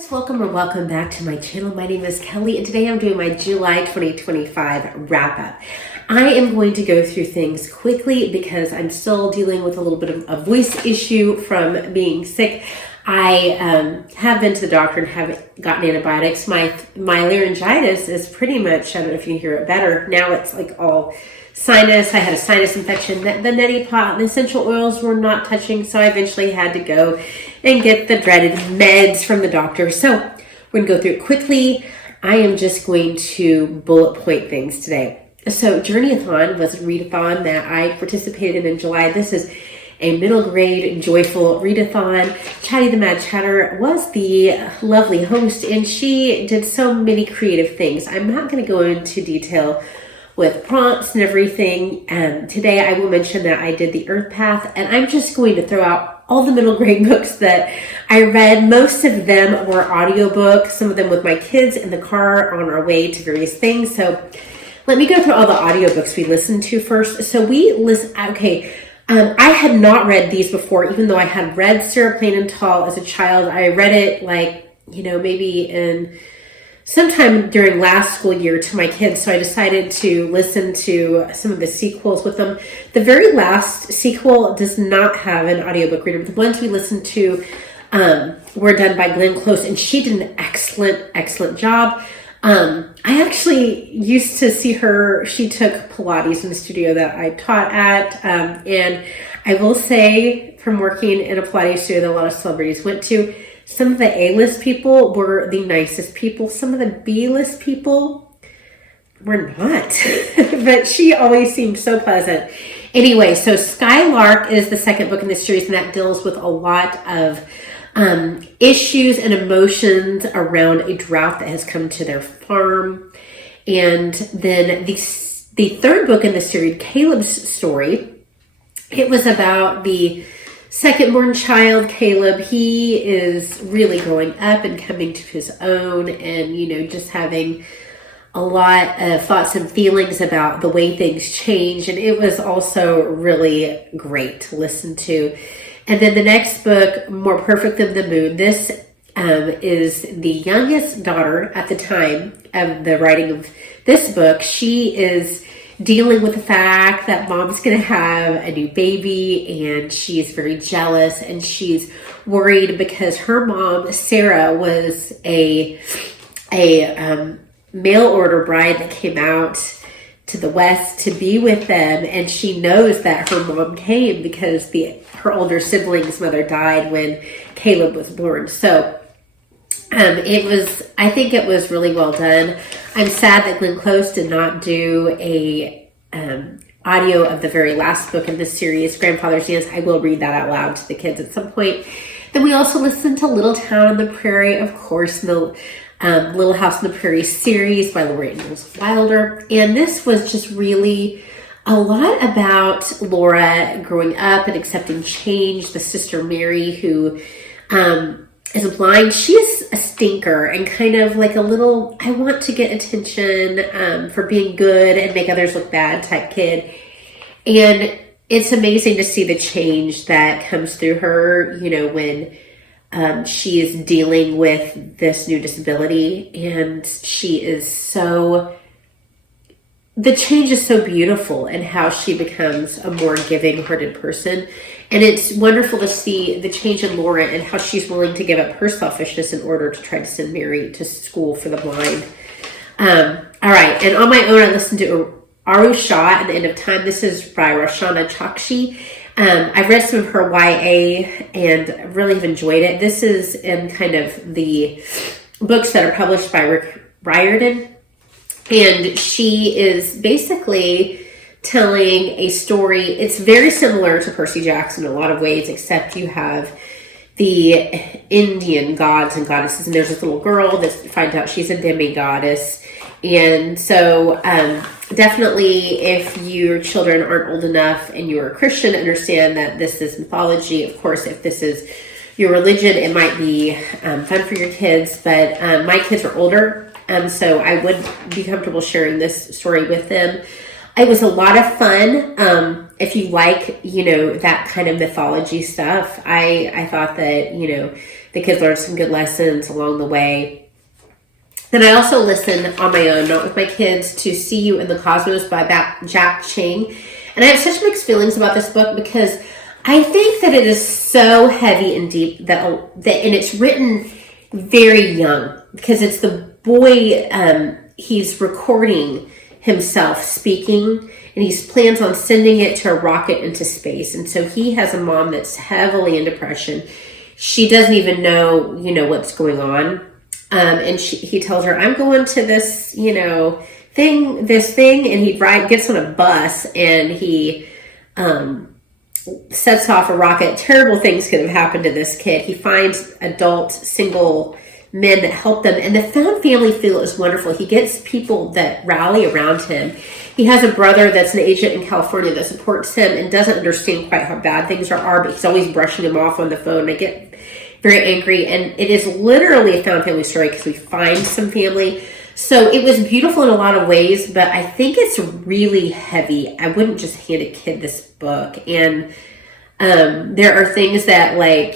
Guys, welcome back to my channel. My name is Kelly and today I'm doing my July 2025 wrap up. I am going to go through things quickly because I'm still dealing with a little bit of a voice issue from being sick. I have been to the doctor and haven't gotten antibiotics. My laryngitis is pretty much, I don't know if you can hear it better. Now it's like all sinus. I had a sinus infection. The neti pot and the essential oils were not touching, so I eventually had to go and get the dreaded meds from the doctor. So we're going to go through it quickly. I am just going to bullet point things today. So Journeyathon was a readathon that I participated in July. This is a middle grade joyful readathon. Chatty the Mad Chatter was the lovely host and she did so many creative things. I'm not going to go into detail with prompts and everything. Today I will mention that I did the Earth Path and I'm just going to throw out all the middle grade books that I read. Most of them were audiobooks, some of them with my kids in the car on our way to various things. So let me go through all the audiobooks we listened to first. So I had not read these before, even though I had read Sarah Plain and Tall as a child. I read it maybe in sometime during last school year to my kids. So I decided to listen to some of the sequels with them. The very last sequel does not have an audiobook reader. The ones we listened to were done by Glenn Close, and she did an excellent job. I actually used to see her. She took Pilates in the studio that I taught at. And I will say, from working in a Pilates studio that a lot of celebrities went to, some of the A-list people were the nicest people. Some of the B-list people were not. But she always seemed so pleasant. Anyway, so Skylark is the second book in this series, and that deals with a lot of issues and emotions around a drought that has come to their farm. And then the third book in the series, Caleb's story, it was about the second born child, Caleb. He is really growing up and coming to his own and, just having a lot of thoughts and feelings about the way things change. And it was also really great to listen to. And then the next book, More Perfect Than the Moon, this is the youngest daughter at the time of the writing of this book. She is dealing with the fact that mom's going to have a new baby and she is very jealous and she's worried because her mom, Sarah, was a mail order bride that came out to the West to be with them, and she knows that her mom came because her older sibling's mother died when Caleb was born. So I think it was really well done. I'm sad that Glenn Close did not do a audio of the very last book in this series, Grandfather's Dance. I will read that out loud to the kids at some point. Then we also listened to Little Town on the Prairie, of course, the Little House on the Prairie series by Laura Ingalls Wilder. And this was just really a lot about Laura growing up and accepting change. The sister Mary, who is blind, she is a stinker and kind of like a little, I want to get attention for being good and make others look bad type kid. And it's amazing to see the change that comes through her, when she is dealing with this new disability, and the change is so beautiful and how she becomes a more giving hearted person. And it's wonderful to see the change in Laura and how she's willing to give up her selfishness in order to try to send Mary to school for the blind. All right. And on my own, I listened to Shah at the End of Time. This is by Roshani Chokshi. I've read some of her YA and really have enjoyed it. This is in kind of the books that are published by Rick Riordan. And she is basically telling a story. It's very similar to Percy Jackson in a lot of ways, except you have the Indian gods and goddesses. And there's this little girl that finds out she's a demi-goddess. And so definitely if your children aren't old enough and you're a Christian, understand that this is mythology. Of course, if this is your religion, it might be fun for your kids. But my kids are older, so I would be comfortable sharing this story with them. It was a lot of fun. If you like, that kind of mythology stuff, I thought that, the kids learn some good lessons along the way. Then I also listen on my own, not with my kids, to See You in the Cosmos by Cheng. And I have such mixed feelings about this book because I think that it is so heavy and deep that and it's written very young, because it's the boy, he's recording himself speaking, and he plans on sending it to a rocket into space. And so he has a mom that's heavily in depression. She doesn't even know, what's going on. And he tells her, I'm going to this, thing, and he gets on a bus, and he sets off a rocket. Terrible things could have happened to this kid. He finds adult single men that help them, and the found family feel is wonderful. He gets people that rally around him. He has a brother that's an agent in California that supports him and doesn't understand quite how bad things are, but he's always brushing him off on the phone. I get very angry, and it is literally a found family story because we find some family. So it was beautiful in a lot of ways, but I think it's really heavy. I wouldn't just hand a kid this book. And there are things that,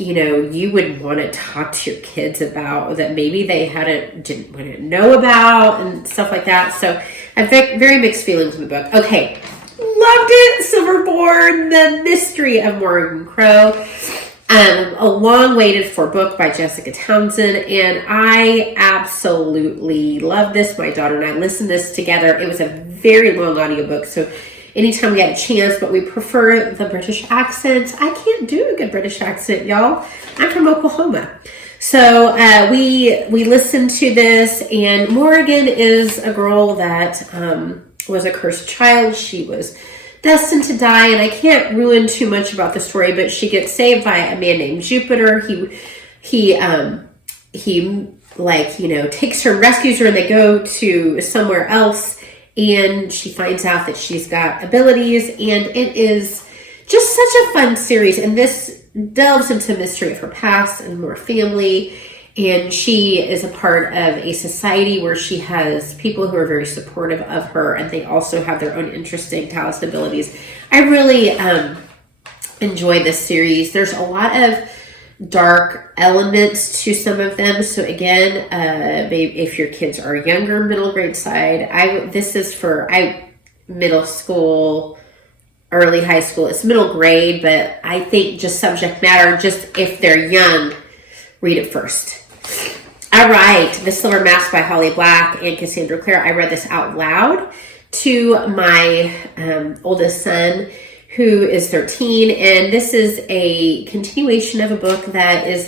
you would want to talk to your kids about that maybe they didn't know about and stuff like that. So I have very mixed feelings in the book. Okay, loved it. Silverborn, The Mystery of Morrigan Crow. A long-waited for book by Jessica Townsend, and I absolutely love this. My daughter and I listened to this together. It was a very long audiobook, so anytime we had a chance, but we prefer the British accent. I can't do a good British accent, y'all. I'm from Oklahoma. So we listened to this, and Morrigan is a girl that was a cursed child. She was destined to die, and I can't ruin too much about the story, but she gets saved by a man named Jupiter. He takes her and rescues her, and they go to somewhere else, and she finds out that she's got abilities, and it is just such a fun series. And this delves into mystery of her past and more family. And she is a part of a society where she has people who are very supportive of her, and they also have their own interesting talents and abilities. I really enjoyed this series. There's a lot of dark elements to some of them. So again, if your kids are younger, middle grade side, this is for middle school, early high school. It's middle grade, but I think just subject matter, just if they're young, read it first. All right, The Silver Mask by Holly Black and Cassandra Clare. I read this out loud to my oldest son, who is 13, and this is a continuation of a book that is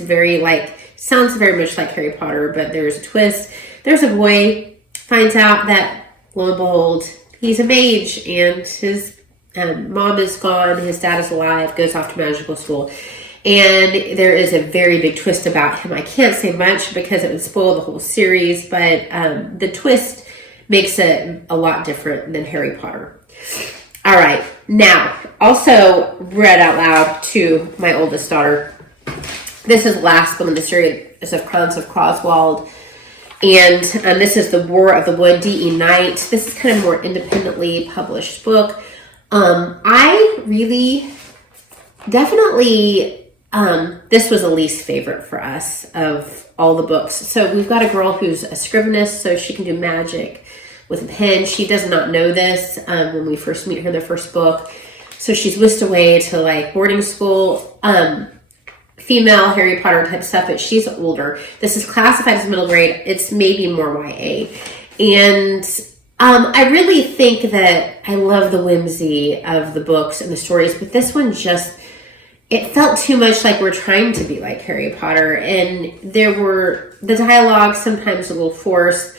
sounds very much like Harry Potter, but there's a twist. There's a boy, finds out that, lo and behold, he's a mage, and his mom is gone, his dad is alive, goes off to magical school. And there is a very big twist about him. I can't say much because it would spoil the whole series, but the twist makes it a lot different than Harry Potter. All right. Now, also read out loud to my oldest daughter. This is the last one in the series of Crowns of Croswald. And this is The War of the Wood, D.E. Knight. This is kind of more independently published book. I really definitely... this was a least favorite for us of all the books. So we've got a girl who's a scrivenist, so she can do magic with a pen. She does not know this when we first meet her, the first book. So she's whisked away to boarding school, female Harry Potter type stuff, but she's older. This is classified as middle grade. It's maybe more YA. And I really think that I love the whimsy of the books and the stories, but this one it felt too much like we're trying to be like Harry Potter, and the dialogue sometimes a little forced.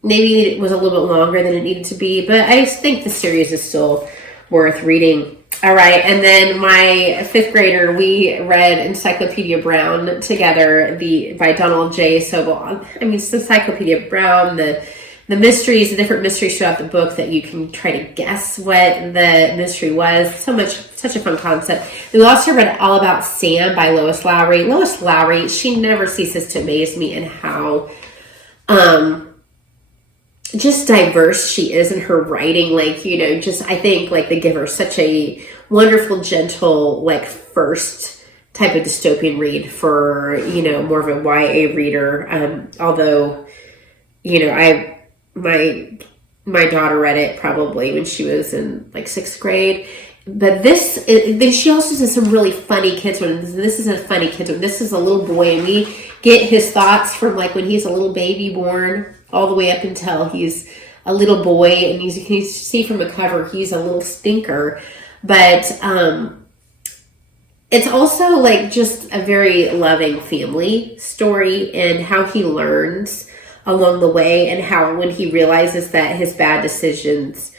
Maybe it was a little bit longer than it needed to be, but I think the series is still worth reading. All right, and then my fifth grader, we read Encyclopedia Brown together, by Donald J. Sobel. It's Encyclopedia Brown, the mysteries, the different mysteries throughout the book that you can try to guess what the mystery was. Such a fun concept. We also read All About Sam by Lois Lowry. Lois Lowry, she never ceases to amaze me in how just diverse she is in her writing. I think they give her such a wonderful, gentle, first type of dystopian read for, you know, more of a YA reader. Although, you know, my daughter read it probably when she was in like 6th grade. But then she also does some really funny kids ones. This is a funny kids one. This is a little boy, and we get his thoughts from like when he's a little baby born all the way up until he's a little boy. And you can see from the cover, he's a little stinker. But it's also like just a very loving family story, and how he learns along the way, and how when he realizes that his bad decisions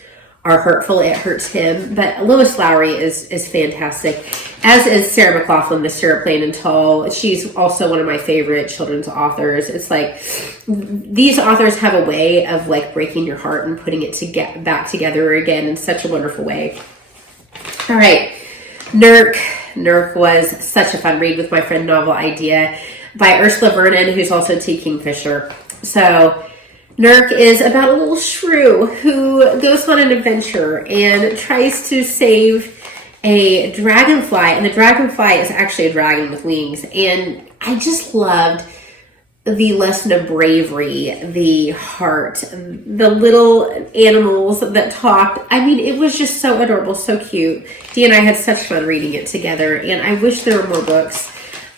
are hurtful, it hurts him. But Lois Lowry is fantastic, as is Sarah MacLachlin, the Sarah Plain and Tall. She's also one of my favorite children's authors. It's like these authors have a way of like breaking your heart and putting it back together again in such a wonderful way. All right, Nurk. Nurk was such a fun read with my friend Novel Idea by Ursula Vernon, who's also T. Kingfisher. So Nurk is about a little shrew who goes on an adventure and tries to save a dragonfly. And the dragonfly is actually a dragon with wings. And I just loved the lesson of bravery, the heart, the little animals that talked. I mean, it was just so adorable, so cute. Dee and I had such fun reading it together. And I wish there were more books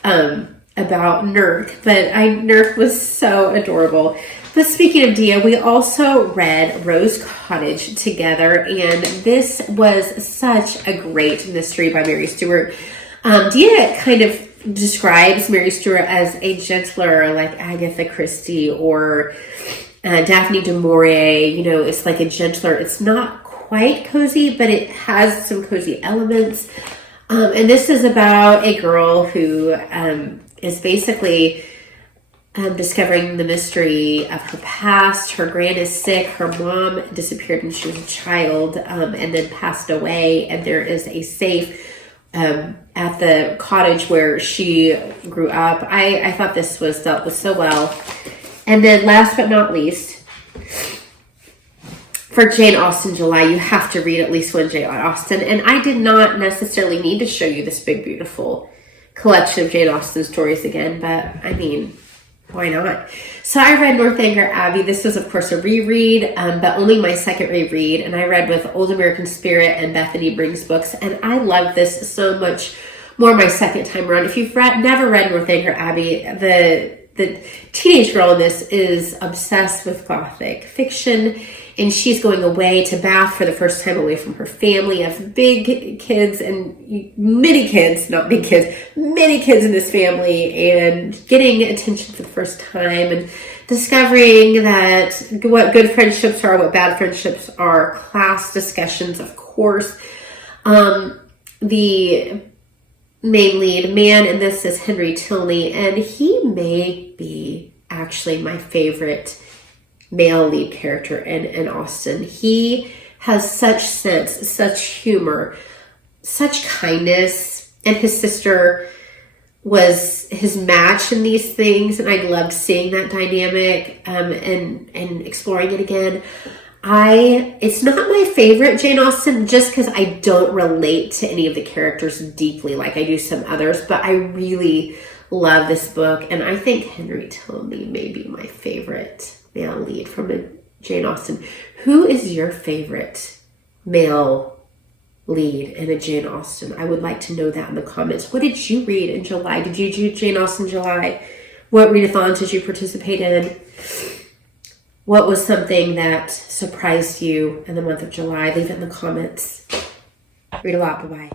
about Nurk. But Nurk was so adorable. But speaking of Dia, we also read Rose Cottage together, and this was such a great mystery by Mary Stewart. Dia kind of describes Mary Stewart as a gentler, like Agatha Christie or Daphne du Maurier. You know, it's like a gentler, it's not quite cozy, but it has some cozy elements. And this is about a girl who is basically discovering the mystery of her past. Her grand is sick. Her mom disappeared when she was a child and then passed away. And there is a safe at the cottage where she grew up. I thought this was dealt with so well. And then last but not least, for Jane Austen July, you have to read at least one Jane Austen. And I did not necessarily need to show you this big, beautiful collection of Jane Austen stories again, but I mean, why not? So I read Northanger Abbey. This was, of course, a reread, but only my second reread. And I read with Old American Spirit and Bethany Brings books. And I love this so much more my second time around. If you've never read Northanger Abbey, the teenage girl in this is obsessed with Gothic fiction. And she's going away to Bath for the first time away from her family of big kids and many kids, not big kids, many kids in this family, and getting attention for the first time and discovering that what good friendships are, what bad friendships are, class discussions, of course. The main lead man in this is Henry Tilney, and he may be actually my favorite male lead character in Austen. He has such sense, such humor, such kindness, and his sister was his match in these things, and I loved seeing that dynamic and exploring it again. It's not my favorite Jane Austen just because I don't relate to any of the characters deeply like I do some others, but I really love this book, and I think Henry Tilney may be my favorite male lead from a Jane Austen. Who is your favorite male lead in a Jane Austen? I would like to know that in the comments. What did you read in July? Did you do Jane Austen July? What readathon did you participate in? What was something that surprised you in the month of July? Leave it in the comments. Read a lot. Bye-bye.